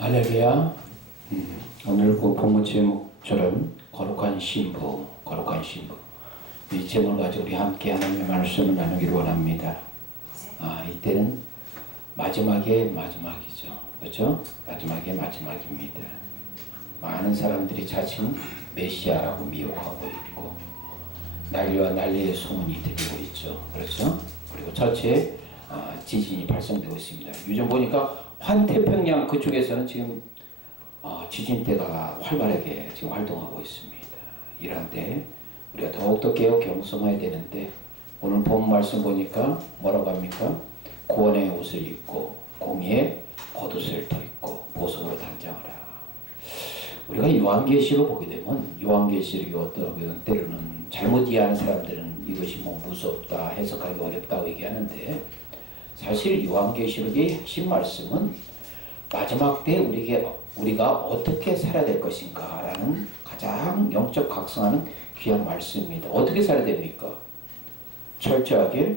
할렐루야. 오늘 그 본문 제목처럼 거룩한 신부, 거룩한 신부. 이 제목을 가지고 우리 함께 하나님의 말씀을 나누기를 원합니다. 이때는 마지막의 마지막이죠. 그렇죠? 마지막의 마지막입니다. 많은 사람들이 자칭 메시아라고 미혹하고 있고 난리와 난리의 소문이 들리고 있죠. 그렇죠? 그리고 전체 지진이 발생되고 있습니다. 요즘 보니까 환태평양 그쪽에서는 지금 지진대가 활발하게 지금 활동하고 있습니다. 이런 때 우리가 더욱더 깨어 경성해야 되는데 오늘 본 말씀 보니까 뭐라고 합니까? 구원의 옷을 입고 공의의 겉옷을 더 입고 보석으로 단장하라. 우리가 요한계시로 보게 되면 요한계시록이 어떤 때로는 잘못 이해하는 사람들은 이것이 뭐 무섭다, 해석하기 어렵다고 얘기하는데 사실 요한계시록의 핵심 말씀은 마지막 때 우리가 어떻게 살아야 될 것인가 라는 가장 영적 각성하는 귀한 말씀입니다. 어떻게 살아야 됩니까? 철저하게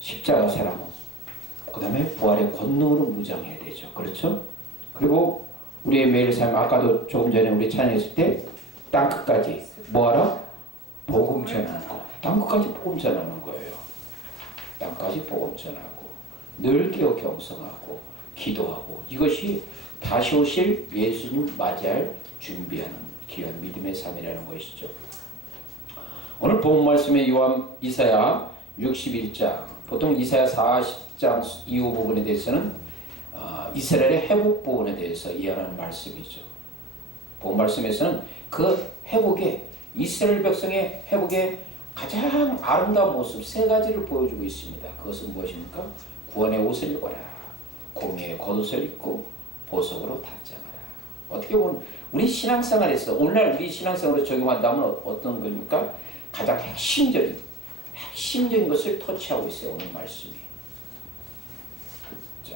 십자가 사랑, 그 다음에 부활의 권능으로 무장해야 되죠. 그렇죠? 그리고 우리의 매일 삶, 아까도 조금 전에 우리 찬양했을 때 땅끝까지 뭐하라? 복음 전하는 거. 땅끝까지 복음 전하는 거예요. 땅까지 복음 전하고 늘 깨어 경성하고 기도하고 이것이 다시 오실 예수님 맞이할 준비하는 귀한 믿음의 삶이라는 것이죠. 오늘 본 말씀의 이사야 61장, 보통 이사야 40장 이후 부분에 대해서는 이스라엘의 회복 부분에 대해서 이해하는 말씀이죠. 본 말씀에서는 그 회복의 이스라엘 백성의 회복의 가장 아름다운 모습 세 가지를 보여주고 있습니다. 그것은 무엇입니까? 구원의 옷을 입어라. 공의의 겉옷을 입고 보석으로 단장하라. 어떻게 보면 우리 신앙생활에서 오늘날 우리 신앙생활을 적용한다면 어떤 겁니까? 가장 핵심적인 것을 터치하고 있어요. 오늘 말씀이. 자,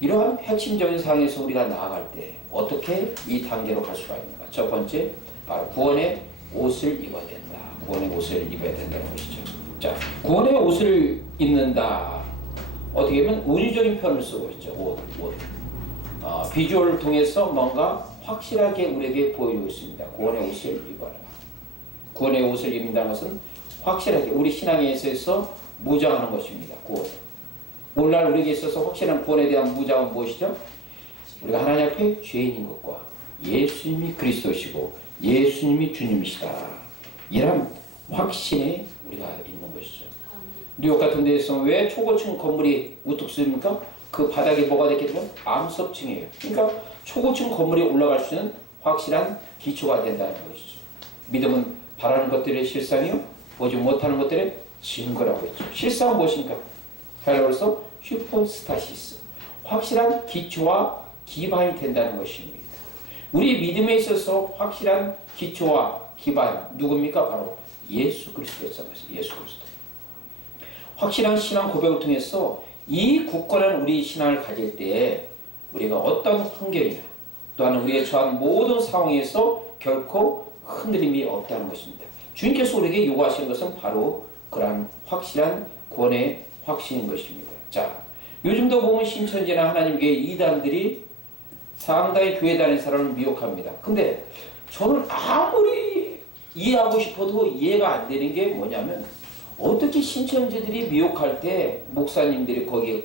이러한 핵심적인 상황에서 우리가 나아갈 때 어떻게 이 단계로 갈 수가 있는가? 첫 번째, 바로 구원의 옷을 입어야 된다. 구원의 옷을 입어야 된다는 것이죠. 자, 구원의 옷을 입는다. 어떻게 보면 운유적인 표현을 쓰고 있죠. 옷. 비주얼을 통해서 뭔가 확실하게 우리에게 보여주고 있습니다. 구원의 옷을 입어라. 구원의 옷을 입는다는 것은 확실하게 우리 신앙에 있어서 무장하는 것입니다. 구원. 오늘날 우리에게 있어서 확실한 구원에 대한 무장은 무엇이죠? 우리가 하나님 앞에 죄인인 것과 예수님이 그리스도시고 예수님이 주님이시다. 이런 확신에 우리가 있는 것이죠. 뉴욕 같은 데에서 왜 초고층 건물이 우뚝 씁니까? 그 바닥에 뭐가 됐겠냐면 암석층이에요. 그러니까 초고층 건물이 올라갈 수 있는 확실한 기초가 된다는 것이죠. 믿음은 바라는 것들의 실상이요, 보지 못하는 것들의 증거라고 했죠. 실상은 무엇입니까? 헬라어로서 슈퍼스타시스, 확실한 기초와 기반이 된다는 것입니다. 우리 믿음에 있어서 확실한 기초와 기반 누굽니까? 바로 예수 그리스도였잖아요. 예수 그리스도. 확실한 신앙 고백을 통해서 이 굳건한 우리 신앙을 가질 때 우리가 어떤 환경이나 또한 우리의 처한 모든 상황에서 결코 흔들림이 없다는 것입니다. 주님께서 우리에게 요구하시는 것은 바로 그러한 확실한 구원의 확신인 것입니다. 자, 요즘도 보면 신천지나 하나님께 이단들이 상당히 교회 다니는 사람을 미혹합니다. 근데 저는 아무리 이해하고 싶어도 이해가 안 되는 게 뭐냐면 어떻게 신천지들이 미혹할 때 목사님들이 거기에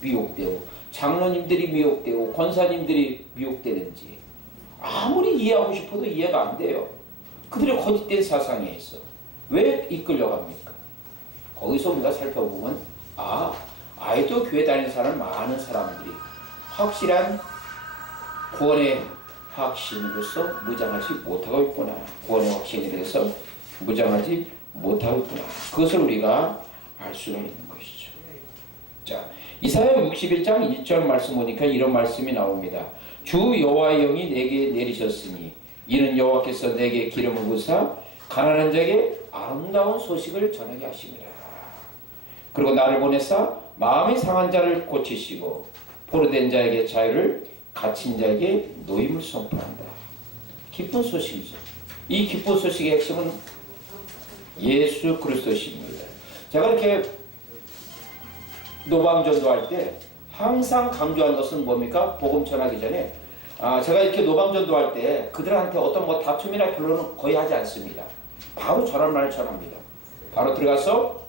미혹되고 장로님들이 미혹되고 권사님들이 미혹되는지 아무리 이해하고 싶어도 이해가 안 돼요. 그들의 거짓된 사상에 있어. 왜 이끌려갑니까? 거기서 우리가 살펴보면 아이도 교회 다니는 사람 많은 사람들이 확실한 구원의 확신으로서 무장하지 못하고 있구나. 구원의 확신에 대해서 무장하지 못하고 있구나. 그것을 우리가 알 수가 있는 것이죠. 자, 이사야 61장 1절 말씀 보니까 이런 말씀이 나옵니다. 주 여호와의 영이 내게 내리셨으니 이는 여호와께서 내게 기름을 부으사 가난한 자에게 아름다운 소식을 전하게 하심이라. 그리고 나를 보내사 마음이 상한 자를 고치시고 포로된 자에게 자유를, 갇힌 자에게 노임을 선포한다. 기쁜 소식이죠. 이 기쁜 소식의 핵심은 예수 그리스도십니다. 제가 이렇게 노방전도할 때 항상 강조한 것은 뭡니까? 복음 전하기 전에 제가 이렇게 노방전도할 때 그들한테 어떤 뭐 다툼이나 변론은 거의 하지 않습니다. 바로 전할 말을 전합니다. 바로 들어가서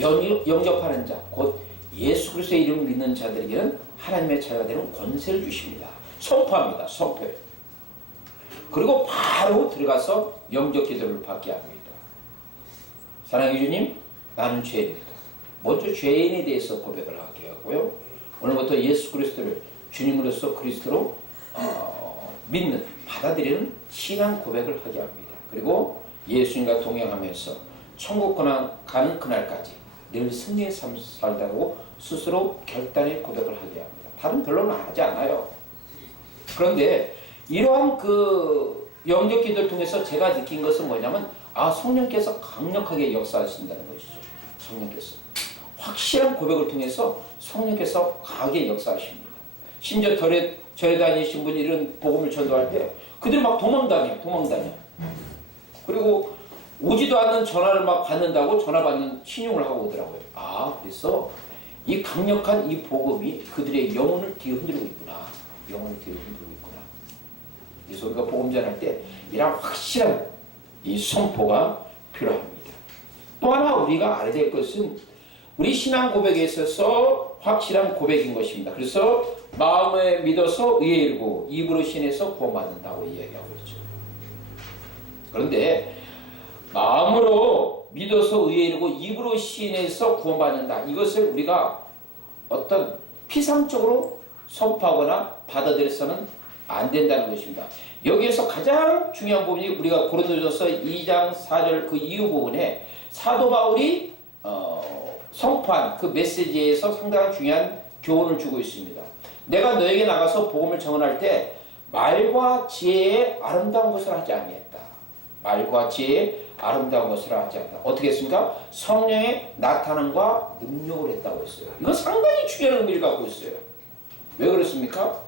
영접하는 자, 곧 예수 그리스도의 이름을 믿는 자들에게는 하나님의 자녀가 되는 권세를 주십니다. 선포합니다. 선포. 그리고 바로 들어가서 영접 기도를 받게 합니다. 사랑해 주님, 나는 죄인이다. 먼저 죄인에 대해서 고백을 하게 하고요. 오늘부터 예수 그리스도를 주님으로서 그리스도로 믿는, 받아들이는 신앙 고백을 하게 합니다. 그리고 예수님과 동행하면서 천국 가는 그날까지 늘 승리의 삶 살다고 스스로 결단의 고백을 하게 합니다. 다른 별로는 하지 않아요. 그런데 이러한 그 영접 기도를 통해서 제가 느낀 것은 뭐냐면 성령께서 강력하게 역사하신다는 것이죠. 성령께서 확실한 고백을 통해서 성령께서 강하게 역사하십니다. 심지어 절에 다니신 분이 이런 복음을 전도할 때 그들이 막 도망다녀. 그리고 오지도 않는 전화를 막 받는다고 전화 받는 신용을 하고 오더라고요. 그래서 이 강력한 이 복음이 그들의 영혼을 뒤흔들고 있구나. 그래서 우리가 복음 전할 때 이런 확실한 이 선포가 필요합니다. 또 하나 우리가 알아야 될 것은 우리 신앙 고백에 있어서 확실한 고백인 것입니다. 그래서 마음에 믿어서 의에 이르고 입으로 신해서 구원받는다고 이야기하고 있죠. 그런데 마음으로 믿어서 의에 이르고 입으로 신해서 구원받는다. 이것을 우리가 어떤 피상적으로 선포하거나 받아들여서는 안 된다는 것입니다. 여기에서 가장 중요한 부분이 우리가 고린도전서 2장 4절 그 이후 부분에 사도 바울이 선포한 그 메시지에서 상당히 중요한 교훈을 주고 있습니다. 내가 너에게 나가서 복음을 전할 때 말과 지혜의 아름다운 것을 하지 아니했다. 말과 지혜의 아름다운 것을 하지 않다. 어떻게 했습니까? 성령의 나타남과 능력을 했다고 했어요. 이건 상당히 중요한 의미를 갖고 있어요. 왜 그렇습니까?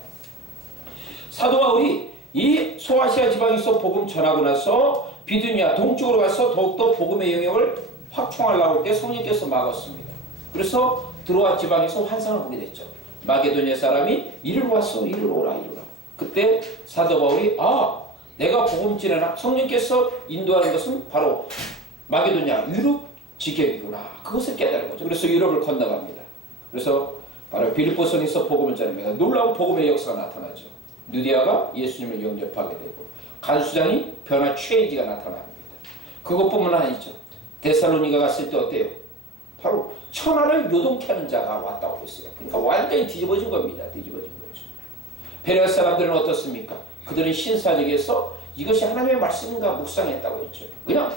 사도 바울이 이 소아시아 지방에서 복음 전하고 나서 비두니아 동쪽으로 가서 더욱더 복음의 영역을 확충하려고 할 때 성령께서 막았습니다. 그래서 드로아 지방에서 환상을 보게 됐죠. 마게도니아 사람이 이리로 왔어. 이리로 오라. 그때 사도 바울이 내가 복음 전하나 성령께서 인도하는 것은 바로 마게도니아 유럽 지경이구나. 그것을 깨달은 거죠. 그래서 유럽을 건너갑니다. 그래서 바로 빌립보성에서 복음을 전합니다. 놀라운 복음의 역사가 나타나죠. 누디아가 예수님을 영접하게 되고 간수장이 변화 취해지가 나타납니다. 그것뿐만 아니죠. 데살로니가 갔을 때 어때요? 바로 천하를 요동케 하는 자가 왔다고 했어요. 그러니까 완전히 뒤집어진 겁니다. 뒤집어진 거죠. 베레아 사람들은 어떻습니까? 그들은 신사적에서 이것이 하나님의 말씀인가 묵상했다고 했죠. 그냥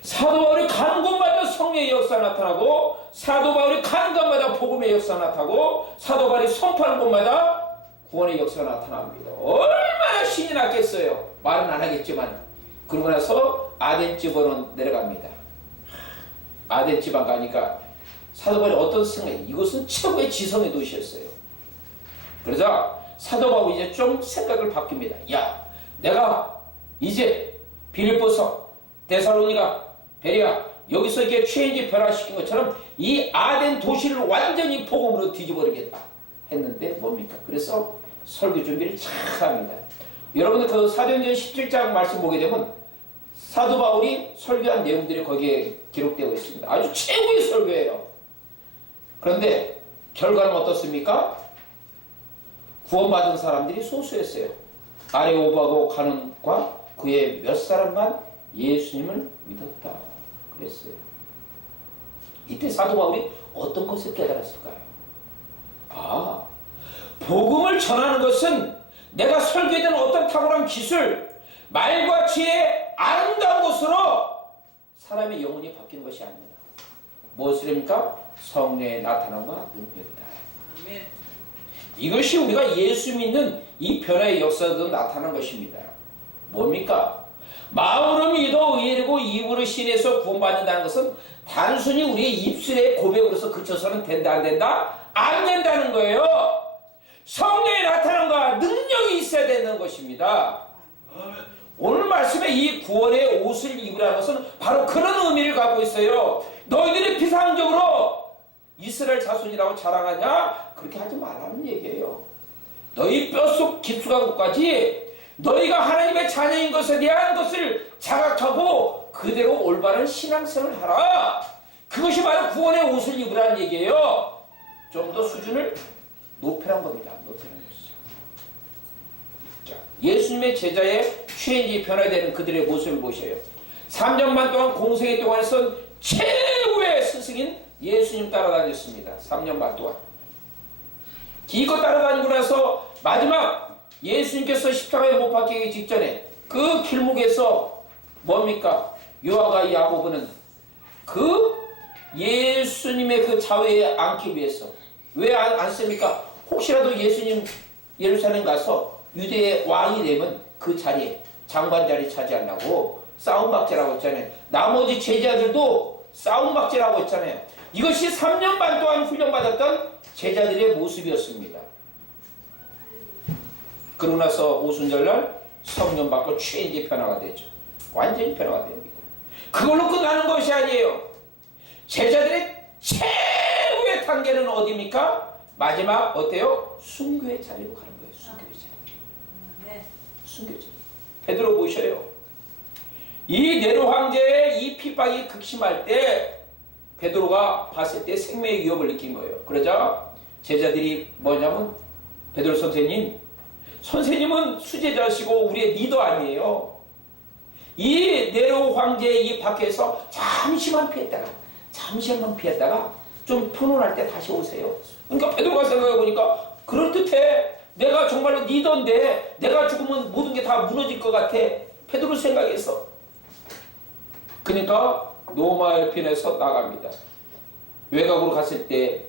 사도 바울이 가는 곳마다 성령의 역사 나타나고 사도 바울이 가는 곳마다 복음의 역사 나타나고 사도 바울이 선포하는 곳마다 구원의 역사가 나타납니다. 얼마나 신이 났겠어요. 말은 안 하겠지만. 그러고 나서 아덴 지방으로 내려갑니다. 아덴 지방 가니까 사도 바울이 어떤 생각이 이것은 최고의 지성의 도시였어요. 그러자 사도 바울이 이제 좀 생각을 바뀝니다. 내가 이제 빌립보서, 데살로니가, 베레아 여기서 이렇게 최인지 변화시킨 것처럼 이 아덴 도시를 완전히 복음으로 뒤집어버리겠다 했는데 뭡니까? 그래서 설교 준비를 잘 합니다. 여러분들 그 사도행전 17장 말씀 보게 되면 사도 바울이 설교한 내용들이 거기에 기록되어 있습니다. 아주 최고의 설교예요. 그런데 결과는 어떻습니까? 구원받은 사람들이 소수였어요. 아레오바고 가는과 그의 몇 사람만 예수님을 믿었다 그랬어요. 이때 사도 바울이 어떤 것을 깨달았을까요? 복음을 전하는 것은 내가 설계된 어떤 탁월한 기술, 말과 지혜의 아름다운 것으로 사람의 영혼이 바뀌는 것이 아닙니다. 무엇입니까? 성령의 나타남과 능력이다. 아멘. 이것이 우리가 예수 믿는 이 변화의 역사도 나타난 것입니다. 뭡니까? 마음으로 믿어 의뢰고 입으로 신해서 구원받는다는 것은 단순히 우리의 입술의 고백으로서 그쳐서는 된다 안 된다? 안 된다는 거예요. 성령의 나타남과 능력이 있어야 되는 것입니다. 오늘 말씀에 이 구원의 옷을 입으라는 것은 바로 그런 의미를 갖고 있어요. 너희들이 비상적으로 이스라엘 자손이라고 자랑하냐? 그렇게 하지 말라는 얘기예요. 너희 뼛속 깊숙한곳까지 너희가 하나님의 자녀인 것에 대한 것을 자각하고 그대로 올바른 신앙생활을 하라. 그것이 바로 구원의 옷을 입으라는 얘기예요. 좀 더 수준을 높이란 겁니다. 높이는 것이죠. 자, 예수님의 제자의 취인지 변화되는 그들의 모습을 보셔요. 3년 반 동안 공생애 동안에선 최고의 스승인 예수님 따라다녔습니다. 3년 반 동안. 기껏 따라다니고 나서 마지막 예수님께서 십자가에 못 박히기 직전에 그 길목에서 뭡니까? 요한과 야고보는 그 예수님의 그 좌우에 앉기 위해서 왜 앉습니까? 혹시라도 예수님 예루살렘 가서 유대의 왕이 되면 그 자리에 장관 자리 차지하려고 싸움박제라고 했잖아요. 나머지 제자들도 싸움박제라고 했잖아요. 이것이 3년 반 동안 훈련받았던 제자들의 모습이었습니다. 그러고 나서 오순절날 성령 받고 취인지 변화가 되죠. 완전히 변화가 됩니다. 그걸로 끝나는 것이 아니에요. 제자들의 최후의 단계는 어디입니까? 마지막 어때요? 순교의 자리로 가는 거예요. 순교의 자리. 순교의 자리. 베드로 보셔요. 이 네로 황제의 이 핍박이 극심할 때 베드로가 봤을 때 생명의 위협을 느낀 거예요. 그러자 제자들이 뭐냐면 베드로 선생님은 수제자시고 우리의 리더 아니에요. 이 네로 황제의 이 밖에서 잠시만 피했다가 좀 편안할 때 다시 오세요. 그러니까 베드로가 생각해 보니까 그럴듯해. 내가 정말로 리더인데 내가 죽으면 모든 게 다 무너질 것 같아. 베드로 생각했어. 그러니까 노마의 편에서 나갑니다. 외곽으로 갔을 때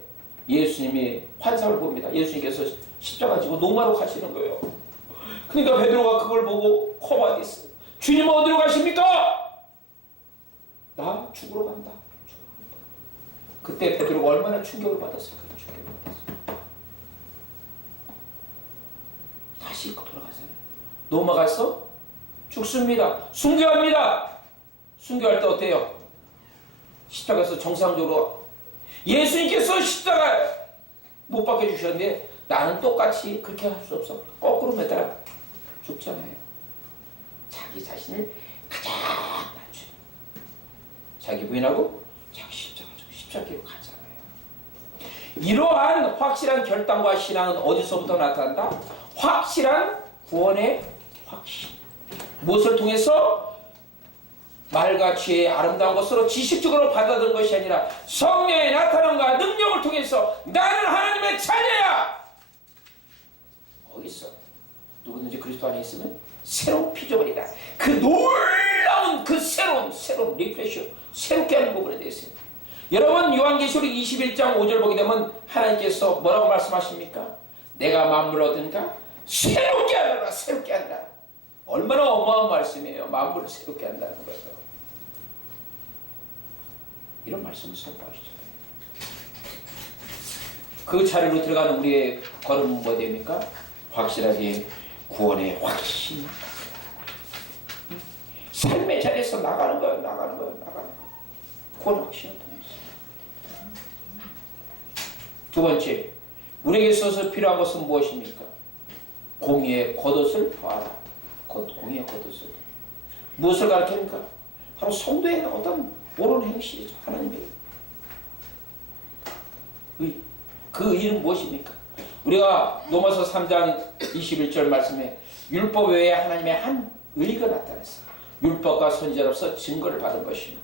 예수님이 환상을 봅니다. 예수님께서 십자가 지고 노마로 가시는 거예요. 그러니까 베드로가 그걸 보고 코바디스, 주님 어디로 가십니까? 나 죽으러 간다. 그때 베드로가 얼마나 충격을 받았을까? 다시 돌아가잖아요. 노마 가서 죽습니다. 순교합니다. 순교할 때 어때요? 십자가에서 정상적으로 예수님께서 십자가 못 박혀주셨는데 나는 똑같이 그렇게 할 수 없어. 거꾸로 매달아 죽잖아요. 자기 자신을 가장 낮춰. 자기 부인하고 자기 십자가로 가잖아요. 이러한 확실한 결단과 신앙은 어디서부터 나타난다? 확실한 구원의 확신. 무엇을 통해서? 말과 지혜의 아름다운 것으로 지식적으로 받아들인 것이 아니라 성령의 나타남과 능력을 통해서 나는 하나님의 자녀야. 거기서 누구든지 그리스도 안에 있으면 새로운 피조물이다. 그 놀라운 그 새로운 리프레셔, 새롭게 하는 부분에 대해서 여러분 요한계시록 21장 5절 보게 되면 하나님께서 뭐라고 말씀하십니까? 내가 만물을 얻은가? 새롭게 하라. 새롭게 한다. 얼마나 어마어마한 말씀이에요. 만물을 새롭게 한다는 거예요. 이런 말씀을 선포하시잖아요. 그 자리로 들어가는 우리의 걸음은 뭐 됩니까? 확실하게 구원의 확신. 삶의 자리에서 나가는 거예요. 구원의 확신을 통해서. 두 번째, 우리에게 있어서 필요한 것은 무엇입니까? 공의의 겉옷을 봐라. 공의의 겉옷을. 무엇을 가르칩니까? 바로 성도의 어떤 옳은 행실이죠. 하나님의 의. 그 의는 무엇입니까? 우리가 로마서 3장 21절 말씀에 율법 외에 하나님의 한 의가 나타났어. 율법과 선지자로서 증거를 받은 것입니다.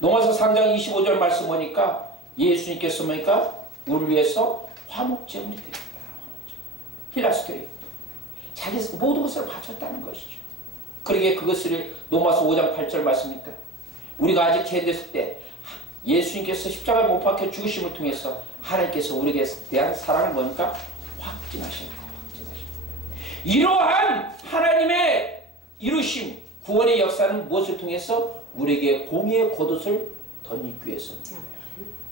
로마서 3장 25절 말씀 보니까 예수님께서 보니까 우리를 위해서 화목제물이 됩니다. 힐라스토리. 자기 모든 것을 바쳤다는 것이죠. 그러기에 그것을 로마서 5장 8절 말씀입니까? 우리가 아직 죄인됐을 때 예수님께서 십자가에 못 박혀 죽으심을 통해서 하나님께서 우리에게 대한 사랑을 뭡니까? 확증하신 거예요. 이러한 하나님의 이루심, 구원의 역사는 무엇을 통해서? 우리에게 공의의 겉옷을 덧입기 위해서입니다.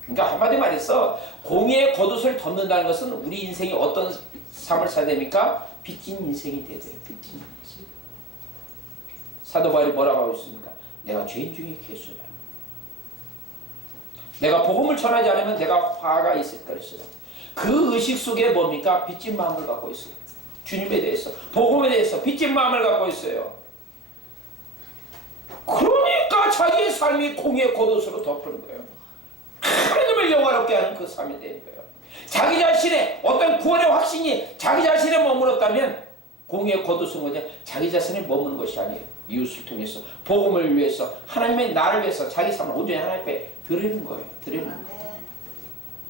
그러니까 한마디 말해서 공의의 겉옷을 덧는다는 것은 우리 인생이 어떤 삶을 살아야 됩니까? 빚진 인생이 돼야 돼요. 빚진 인생. 사도 바울이 뭐라고 하고 있습니까? 내가 죄인 중에 괴수라. 내가 복음을 전하지 않으면 내가 화가 있을 것이다. 그 의식 속에 뭡니까? 빚진 마음을 갖고 있어요. 주님에 대해서, 복음에 대해서 빚진 마음을 갖고 있어요. 그러니까 자기의 삶이 공의의 겉옷으로 덮는 거예요. 하나님을 영화롭게 하는 그 삶이 되는 거예요. 자기 자신의 어떤 구원의 확신이 자기 자신에 머물렀다면 공의의 겉옷은 뭐냐? 자기 자신에 머무는 것이 아니에요. 이웃을 통해서, 복음을 위해서, 하나님의 나를 위해서 자기 삶을 온전히 하나님 앞에 드리는 거예요. 드리는 거예요.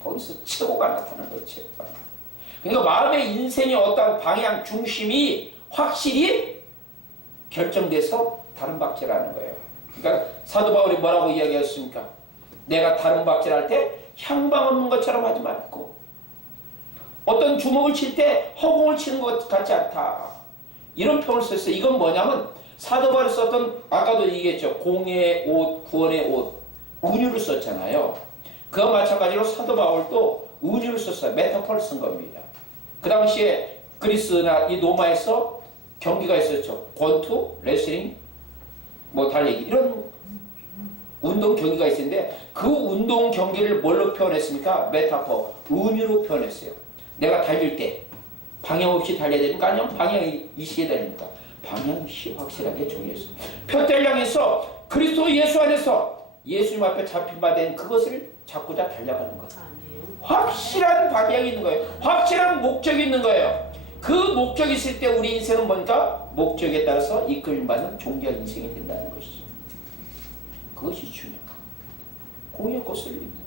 거기서 최고가 나타나는 거예요. 최고가. 그러니까 마음의 인생의 어떤 방향, 중심이 확실히 결정돼서 다른 박질하는 거예요. 그러니까 사도 바울이 뭐라고 이야기했습니까? 내가 다른 박질할 때 향방 없는 것처럼 하지 말고, 어떤 주먹을 칠 때 허공을 치는 것 같지 않다. 이런 표현을 썼어요. 이건 뭐냐면 사도 바울이 썼던, 아까도 얘기했죠. 공의의 옷, 구원의 옷, 은유를 썼잖아요. 그와 마찬가지로 사도 바울도 은유를 썼어요. 메타포를 쓴 겁니다. 그 당시에 그리스나 이 로마에서 경기가 있었죠. 권투, 레슬링, 뭐 달리기 이런 운동 경기가 있었는데 그 운동 경기를 뭘로 표현했습니까? 메타포, 은유로 표현했어요. 내가 달릴 때 방향 없이 달려야 되니까 아니면 방향이 있어야 되니까 방향이 확실하게 정해졌어요. 표대를 향해서 그리스도 예수 안에서 예수님 앞에 잡힌 바 된 그것을 잡고자 달려가는 거예요. 확실한 방향이 있는 거예요. 확실한 목적이 있는 거예요. 그 목적이 있을 때 우리 인생은 뭔가 목적에 따라서 이끌림받는 종교적 인생이 된다는 것이죠. 그것이 중요해요. 공의의 꽃을 입는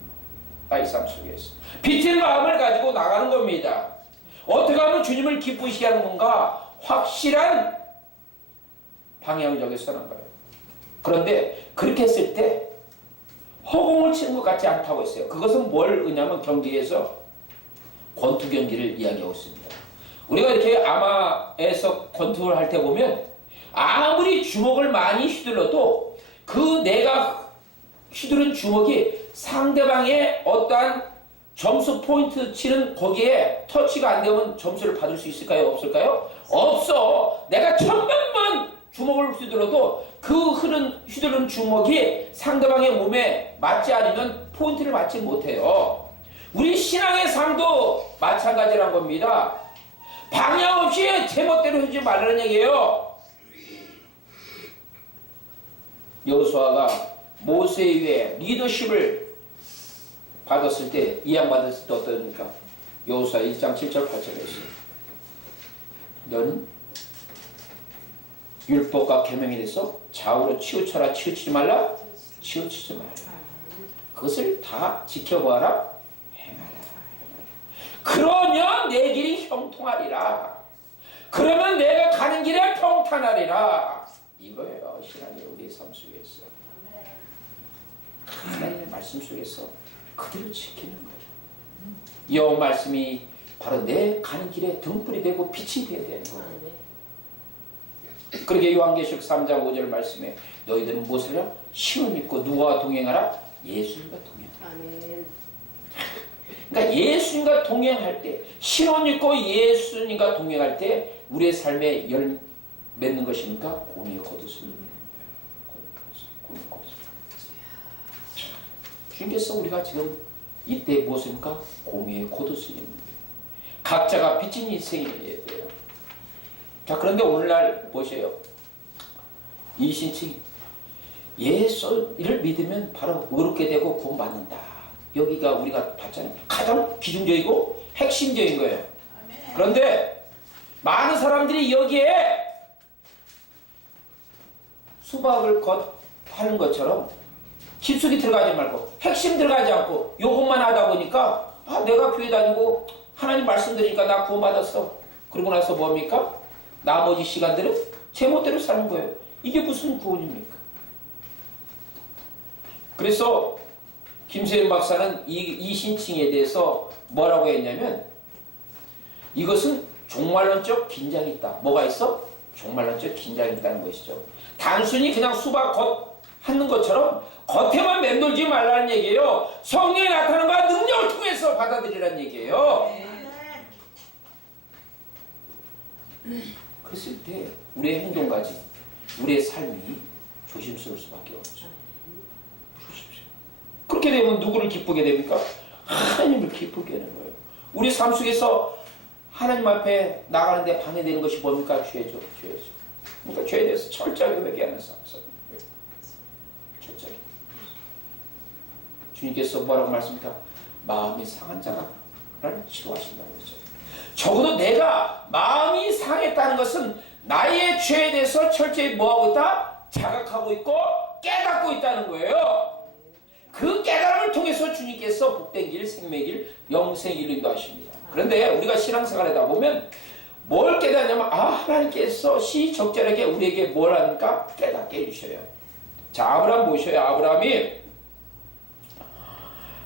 나의 삶 속에서 빛의 마음을 가지고 나가는 겁니다. 어떻게 하면 주님을 기쁘시게 하는 건가? 확실한 방향을 정해서 하는 거예요. 그런데 그렇게 했을 때 허공을 치는 것 같지 않다고 했어요. 그것은 뭘 의냐면 경기에서 권투 경기를 이야기하고 있습니다. 우리가 이렇게 아마에서 권투를 할 때 보면 아무리 주먹을 많이 휘둘러도 그 내가 휘두른 주먹이 상대방의 어떠한 점수 포인트 치는 거기에 터치가 안 되면 점수를 받을 수 있을까요? 없을까요? 없어. 내가 1000번만 주먹을 휘둘러도 그 휘두른 주먹이 상대방의 몸에 맞지 않으면 포인트를 맞지 못해요. 우리 신앙의 삶도 마찬가지란 겁니다. 방향 없이 제멋대로 하지 말라는 얘기예요. 여호수아가 모세 위에 리더십을 받았을 때, 이양받았을 때 어떠니까? 여호수아 1장 7절 8절에 있어요. 너는 율법과 계명에 대해서 좌우로 치우쳐라, 치우치지 말라, 치우치지 말라. 그것을 다 지켜보아라, 행하라. 그러면 내 길이 형통하리라. 그러면 내가 가는 길에 평탄하리라. 이거예요. 신앙이 우리의 삶 속에서. 하나님의 말씀 속에서 그대로 지키는 거예요. 여호와 말씀이 바로 내 가는 길에 등불이 되고 빛이 되어야 되는 거예요. 그러게 요한계시록 3장 5절 말씀에 너희들은 무엇을 하라? 신을 믿고 누구와 동행하라? 예수님과 동행하라. 그러니까 예수님과 동행할 때, 신을 믿고 예수님과 동행할 때 우리의 삶에 열 맺는 것입니까? 공의의 겉옷을 입는 거예요. 주님께서 우리가 지금 이때 무엇입니까? 공의의 겉옷을 입는 거예요. 각자가 빚진 인생이 돼요. 자, 그런데 오늘날 보세요. 이 신칭 예수를 믿으면 바로 의롭게 되고 구원받는다. 여기가 우리가 봤잖아요. 가장 기준적이고 핵심적인 거예요. 그런데 많은 사람들이 여기에 수박을 하는 것처럼 깊숙이 들어가지 말고 핵심 들어가지 않고 요것만 하다 보니까 내가 교회 다니고 하나님 말씀드리니까 나 구원받았어. 그러고 나서 뭡니까? 나머지 시간들은 제멋대로 사는 거예요. 이게 무슨 구원입니까? 그래서 김세윤 박사는 이 신칭에 대해서 뭐라고 했냐면 이것은 종말론적 긴장이 있다. 뭐가 있어? 종말론적 긴장이 있다는 것이죠. 단순히 그냥 수박 하는 것처럼 겉에만 맴돌지 말라는 얘기예요. 성령이 나타나는 것 능력을 통해서 받아들이라는 얘기예요. 그랬을 때 우리의 행동까지 우리의 삶이 조심스러울 수밖에 없죠. 조심스러워. 그렇게 그렇게 되면 누구를 기쁘게 됩니까? 하나님을 기쁘게 하는 거예요. 우리 삶 속에서 하나님 앞에 나가는데 방해되는 것이 뭡니까? 죄죠. 죄죠. 그러니까 죄에 대해서 철저하게 회개하는 삶. 철저하게. 주님께서 뭐라고 말씀합니까? 마음이 상한 자를 싫어하신다고 그러죠. 적어도 내가 마음이 상했다는 것은 나의 죄에 대해서 철저히 뭐하고 있다? 자각하고 있고 깨닫고 있다는 거예요. 그 깨달음을 통해서 주님께서 복된 길, 생명의 길, 영생의 길로 인도하십니다. 그런데 우리가 신앙생활을 하다 보면 뭘 깨닫냐면 하나님께서 시적절하게 우리에게 뭘 하니까 깨닫게 해주셔요. 자, 아브라함 보셔요. 아브라함이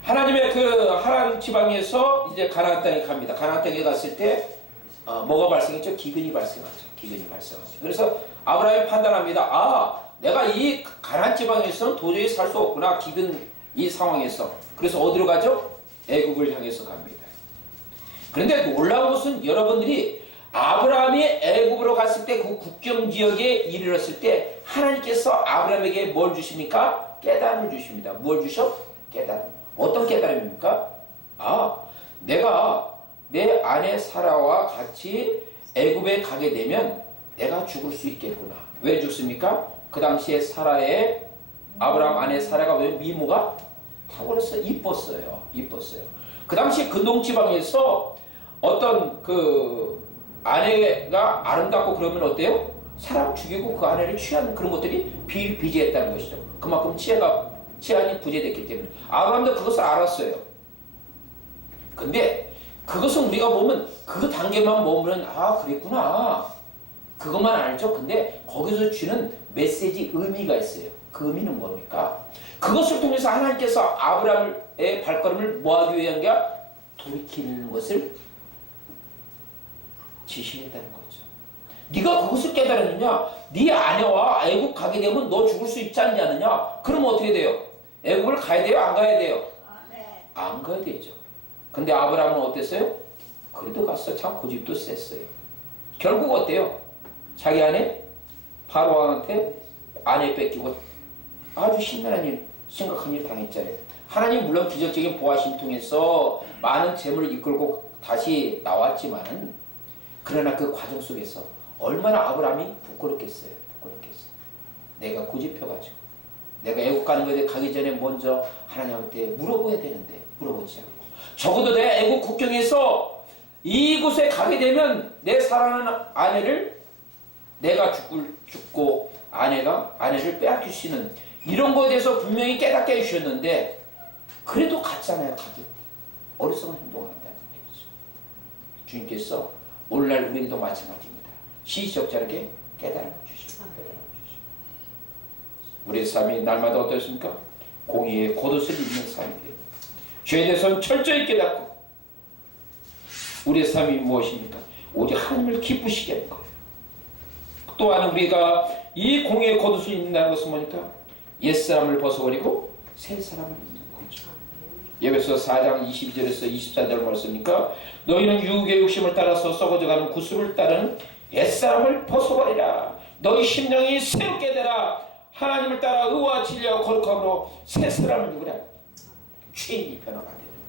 하나님의 그 하란 지방에서 이제 가나안 땅에 갑니다. 가나안 땅에 갔을 때 뭐가 발생했죠? 기근이 발생하죠. 기근이 발생하죠. 그래서 아브라함이 판단합니다. 내가 이 가나안 지방에서는 도저히 살 수 없구나. 기근 이 상황에서. 그래서 어디로 가죠? 애국을 향해서 갑니다. 그런데 놀라운 것은 여러분들이 아브라함이 애국으로 갔을 때 그 국경 지역에 이르렀을 때 하나님께서 아브라함에게 뭘 주십니까? 깨달음을 주십니다. 뭘 주셔? 깨달음. 어떤 깨달음입니까? 내가 내 아내 사라와 같이 애굽에 가게 되면 내가 죽을 수 있겠구나. 왜 죽습니까? 그 당시에 사라의 아브라함 아내 사라가 왜 미모가 탁월해서 이뻤어요. 그 당시 근동지방에서 어떤 그 아내가 아름답고 그러면 어때요? 사람 죽이고 그 아내를 취하는 그런 것들이 비일비재했다는 것이죠. 그만큼 치안이 부재됐기 때문에 아브라함도 그것을 알았어요. 근데 그것은 우리가 보면 그 단계만 보면 그랬구나. 그것만 알죠. 근데 거기서 주는 메시지 의미가 있어요. 그 의미는 뭡니까? 그것을 통해서 하나님께서 아브라함의 발걸음을 뭐하기 위한 게 돌이키는 것을 지시했다는 거죠. 네가 그것을 깨달았느냐? 네 아내와 애국 가게 되면 너 죽을 수 있지 않냐느냐? 그러면 어떻게 돼요? 애국을 가야 돼요? 안 가야 돼요? 네. 안 가야 되죠. 근데 아브라함은 어땠어요? 그래도 갔어. 참 고집도 셌어요. 결국 어때요? 자기 아내 바로왕한테 아내 뺏기고 아주 심각한 일 당했잖아요. 하나님 물론 기적적인 보아심 통해서 많은 재물을 이끌고 다시 나왔지만은 그러나 그 과정 속에서 얼마나 아브라함이 부끄럽겠어요. 내가 고집해가지고 내가 애국 가는 거에 가기 전에 먼저 하나님한테 물어봐야 되는데 물어보지 않고 적어도 내가 애국 국경에서 이곳에 가게 되면 내 사랑하는 아내를 내가 죽고 아내를 빼앗길 수 있는 이런 거에 대해서 분명히 깨닫게 해주셨는데 그래도 갔잖아요. 어리석은 행동을 한다는 얘기죠. 주님께서 오늘날 우리도 마찬가지입니다. 시시적절하게 깨달음을 주시고 우리의 삶이 날마다 어떻습니까? 공의의 겉옷을 입는 삶이 돼요. 죄에 대해서는 철저히 깨닫고 우리의 삶이 무엇입니까? 오직 하나님을 기쁘시게 하는 거예요. 또한 우리가 이 공의의 겉옷을 입는다는 것은 뭐니까? 옛사람을 벗어버리고 새 사람을 입는 거죠. 에베소 4장 22절에서 24절 말씀이니까 너희는 유혹의 욕심을 따라서 썩어져가는 구습을 따르는 옛사람을 벗어버리라. 너희 심령이 새롭게 되라. 하나님을 따라 의와 진리와 거룩함으로 새 사람을 입으라. 죄인이 변화가 되는 거예요.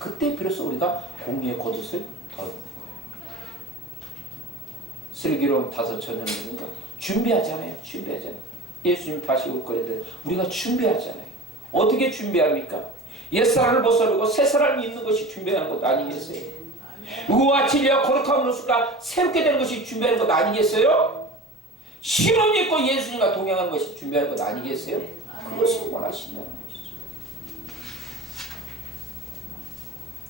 그때 비로소 우리가 공의의 겉옷을 더 입는 거예요. 슬기로운 5,000년이니까 준비하잖아요. 예수님 다시 올 거에 대해 우리가 준비하잖아요. 어떻게 준비합니까? 옛사람을 벗어버리고 새사람을 입는 것이 준비하는 것 아니겠어요? 의와 진리와 거룩함으로서가 새롭게 되는 것이 준비하는 것 아니겠어요? 신혼 입고 예수님과 동행하는 것이 준비하는 것 아니겠어요? 그것을 원하신다는 것이죠.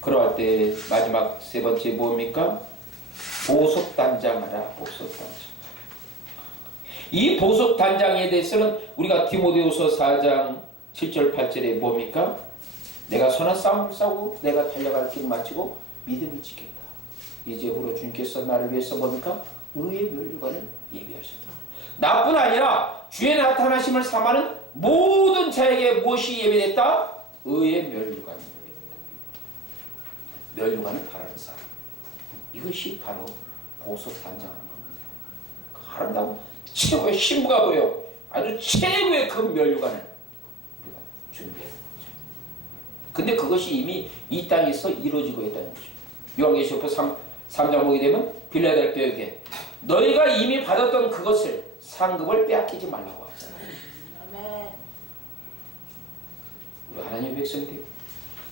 그러할 때 마지막 세 번째 뭡니까? 보석단장하라. 보석단장. 이 보석단장에 대해서는 우리가 디모데후서 4장 7절 8절에 뭡니까? 내가 선한 싸움을 싸우고 내가 달려갈 길을 마치고 믿음을 지켰다. 이제후로 주님께서 나를 위해서 뭡니까? 의의 멸류관을 예비하셨다. 나뿐 아니라 주의 나타나심을 삼하는 모든 자에게 무엇이 예비됐다? 의의 멸류관이 예비됐다. 멸류관을 바라는 사람. 이것이 바로 보석단장하는 겁니다. 아름다운 최고의 신부가 보여 아주 최고의 그 멸류관을 우리가 준비해야 되죠. 근데 그것이 이미 이 땅에서 이루어지고 있다는 거죠. 요한계시록 3장 보게 되면 빌라델피아에게 너희가 이미 받았던 그것을 상급을 빼앗기지 말라고 하잖아요. 우리 하나님의 백성들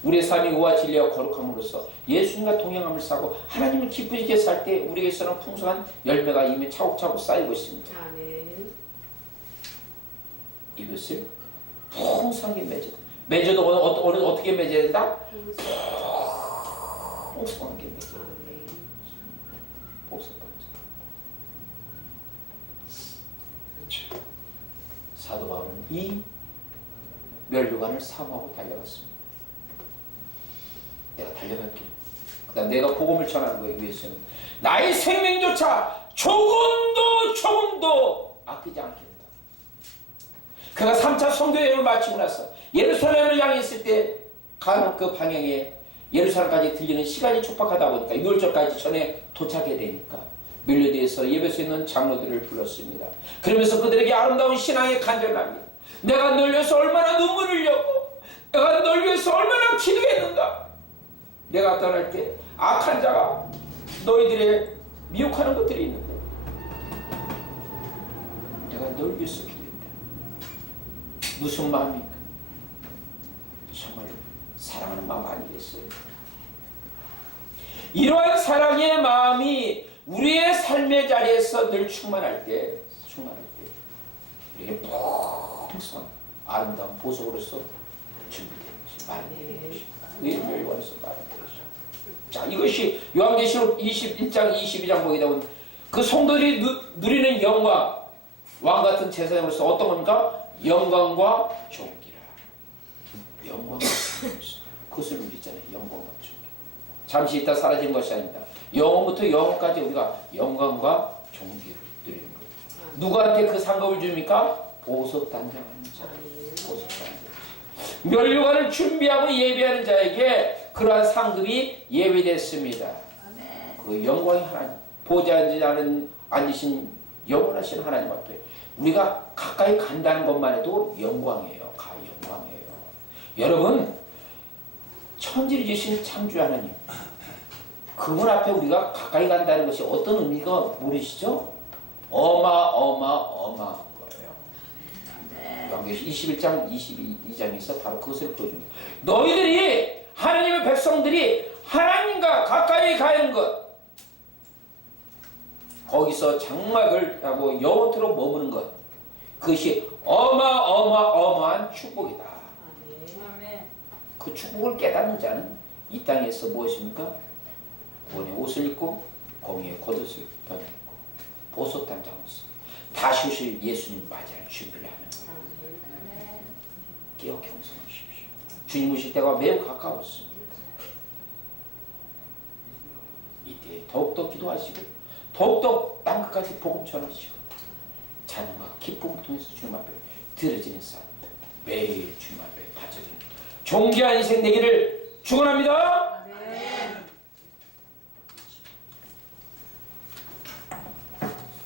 우리의 삶이 의와 진리와 거룩함으로써 예수님과 동행함을 사고 하나님을 기쁘시게 살 때 우리에게서는 풍성한 열매가 이미 차곡차곡 쌓이고 있습니다. 이것을 풍성하게 맺어도 어떻게 맺어야 된다? 풍성하게 맺어야 된다. 사도 바울은 이 면류관을 사모하고 달려갔습니다. 내가 달려갈 길. 그 다음 내가 복음을 전하는 거에 위해서는 나의 생명조차 조금도 아끼지 않겠다. 그가 3차 선교여행을 마치고 나서 예루살렘을 향해 있을 때 가는 그 방향에 예루살렘까지 들리는 시간이 촉박하다 보니까 6월절까지 전에 도착해야 되니까 밀려디에서 예배소에 있는 장로들을 불렀습니다. 그러면서 그들에게 아름다운 신앙의 간절을 합니다. 내가 널 위해서 얼마나 눈물을 흘렸고 내가 널 위해서 얼마나 기도했는가. 내가 떠날 때 악한 자가 너희들의 미혹하는 것들이 있는데 내가 널 위해서 기도했다. 무슨 마음입니까? 정말 사랑하는 마음 아니겠어요? 이러한 사랑의 마음이 우리의 삶의 자리에서 늘 충만할 때 우리에게 풍성한 아름다운 보석으로서 준비된 것이 마련된 것이 의인을 원해서 마련된 것이. 자, 이것이 요한계시록 21장 22장 보게 되면 그 성도들이 누리는 영광, 왕같은 제사장으로서 어떤 겁니까? 영광과 존귀라. 영광과 존귀. 그것을 누리잖아요. 영광과 존귀. 잠시 있다 사라진 것이 아닙니다. 영원부터 영원까지 우리가 영광과 존귀를 누리는 거예요. 누구한테 그 상급을 줍니까? 보석단장하는 자. 보석단장. 면류관을 준비하고 예배하는 자에게 그러한 상급이 예외됐습니다. 그 영광의 하나님, 보좌에 앉으신 영원하신 하나님 앞에 우리가 가까이 간다는 것만 해도 영광이에요. 영광이에요. 여러분, 천지를 지으신 창조 하나님, 그분 앞에 우리가 가까이 간다는 것이 어떤 의미가 모르시죠? 어마어마한 거예요. 요한계시록 21장 22장에서 바로 그것을 보여줍니다. 너희들이 하나님의 백성들이 하나님과 가까이 가는 것, 거기서 장막을 하고 영원토록 머무는 것, 그것이 어마어마한 축복이다. 그 축복을 깨닫는 자는 이 땅에서 무엇입니까? 구원의 옷을 입고 공의의 겉옷을 입고 보석단장으로서 다시 오실 예수님 맞이할 준비를 하는 거예요. 깨어 경성하십시오. 주님 오실 때가 매우 가까웠습니다. 이때 더욱더 기도하시고 더욱더 땅끝까지 복음 전하시고 찬양과 기쁨을 통해서 주님 앞에 드려지는 삶 매일 주님 앞에 바쳐지는 존귀한 인생 되기를 축원합니다.